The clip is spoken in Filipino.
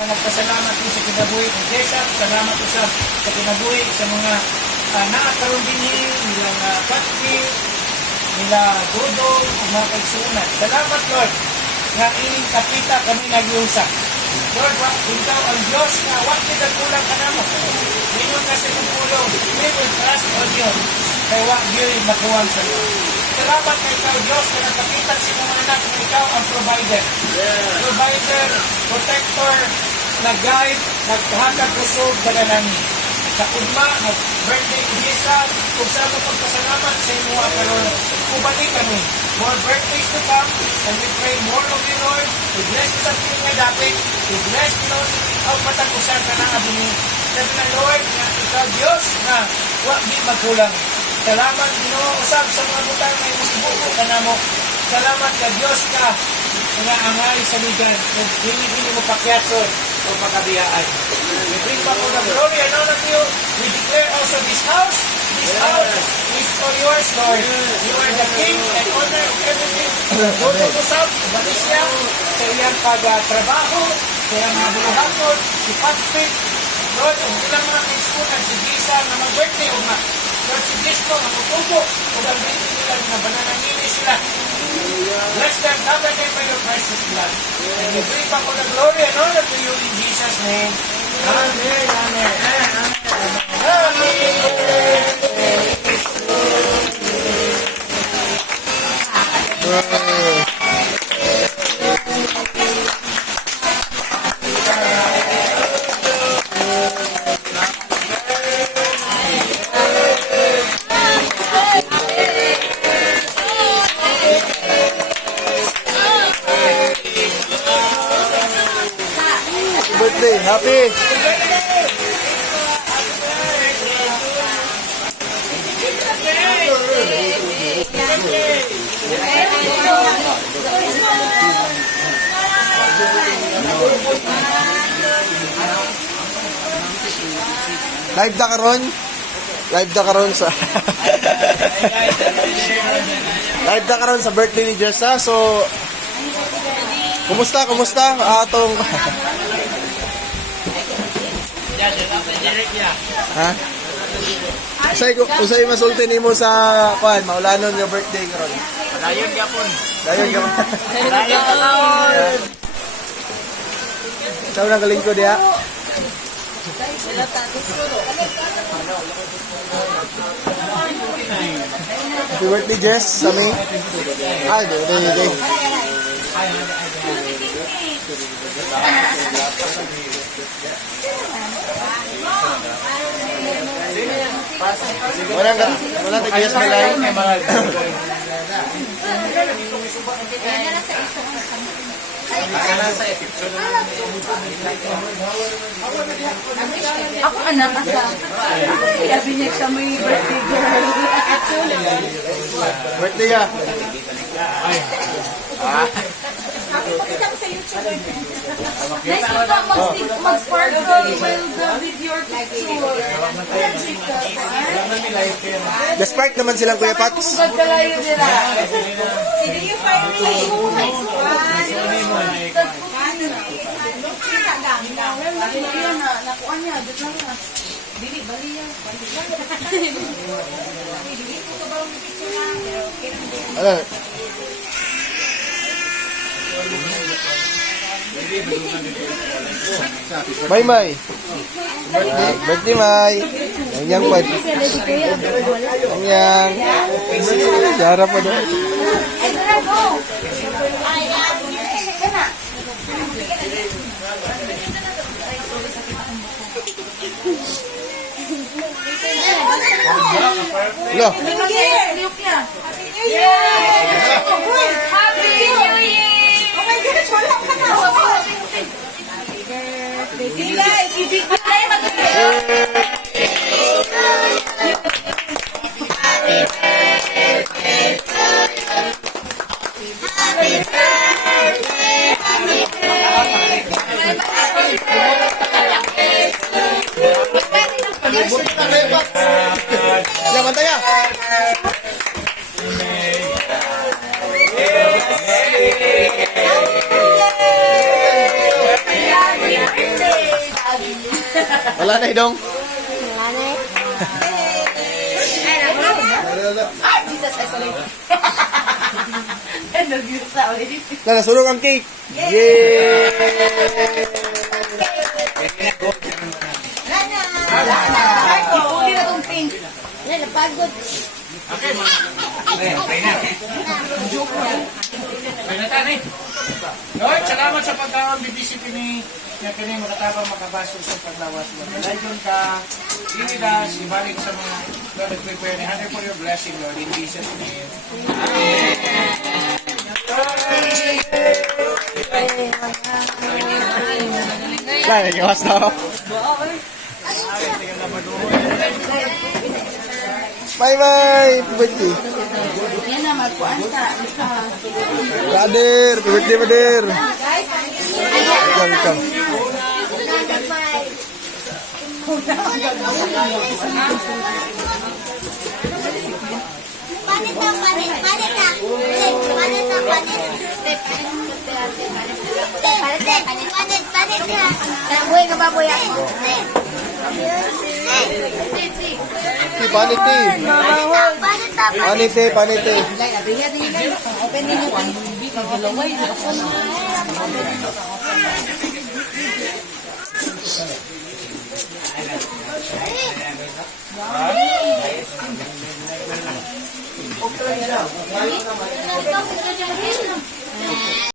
Nagpasalamat po sa kinabuhi ng Jessup. Salamat po sa kinabuhi sa mga nakakaroon din nilang Katki, nila Dudong, mga kaigsunan. Salamat, Lord, nga ining kapita kami nag-iusap. Lord, ikaw ang Diyos na wak kulang ka namo. Mingon kasi kung pulong, we will trust on you. Kaya wak yun makuwang sa iyo. Salamat kay ikaw, Diyos, na nagkapitan sa mga anak na ikaw ang provider. Provider, protector, nag-guide, naghatag kusog sa ganangin. Sa ugma, birthday Jesus, kung saan mo pagpasalamat sa inyo karon, kubalik kami. More birthdays to come, and we pray more of you, Lord. We bless you sa tingin nga dapit. We bless you, Lord, ang patagusan ka ng abini. Sabi na, Lord, nga ikaw, Diyos, na wag di magkulang. Salamat, usap sa mga butang na ibubuko ka na mo. Salamat ka, Diyos ka, nga angay sa ligan, hindi mo pakyatson o pagkabiyaan. We bring back all the glory and honor to you. We declare also this house is for yours, Lord. You are the King and owner of everything. Doon usap, batis siya sa iyang pag-trabaho, sa iyang mga buluhaton, si Patrick, Lord, ang ilang mga kaisunan, si Gisa, na mag-birthday o nga. Lord, si Gisco, ang utubo, o ang birthday nila, na bananangili sila. Bless them, cover them by your precious blood. And we bring back all the glory and honor to you in Jesus' name. Amen, amen, amen, birthday, happy! Live da karon? Live da karon sa Live da karon sa birthday ni Jessa. So kumusta atong ha? Usay masulti nimo sa kuan maulanon your birthday karon. Dayon gapon. Dayon gapon. Dayon karon. Sa unang galingkod diha. Happy birthday, Jess, sa mi. Ay, day. Wala nag-yes na lang. Ako anak asa. Sabi niya siya may birthday girl. Birthday ya. Pakita ko sa YouTube. Nice mo ka mag-sparkle while with your picture. Gaspark naman silang Kuya Pats. Bugad kalayo nila. Sige yung finally. Nakuha niya. Dili, bali yan. Dili ko ka ba ang picture lang. Ano? May. Birthday, May. Yang kwad. Yang. Jara pa doon. Loh. Happy New Year! Happy New Year! Oh my gosh, wala ka na. Happy birthday. Sila, ibig ko tayo Ya, pantalla. Happy Wala na idong. Jesus, I sorry. Nag-yusa already. Na nasunog ang cake. Yay! Ipuli na tong pink. Napagod. Okay, na tani. Lord, salamat sa pagkaon bibisip ni na kini makatabang makabaso sa paglawas mo. Dayon ka, inilas, ibalik sa mga Lord, we pray ni Hunter for your blessing, Lord, in Jesus' name. Kaya, nagawas na ako. Bye-bye! Birthday. Yan na, magkuhan sa. Brother! Birthday, brother! Guys, Come, come. Panit na, panit. Panit na. Panit na, panit. Panit na. Buhay ka ba, buhay ako? Paniti! Panit na, panit. Paniti, paniti. guys, nabigyan din guys. Open din yung kagalaway.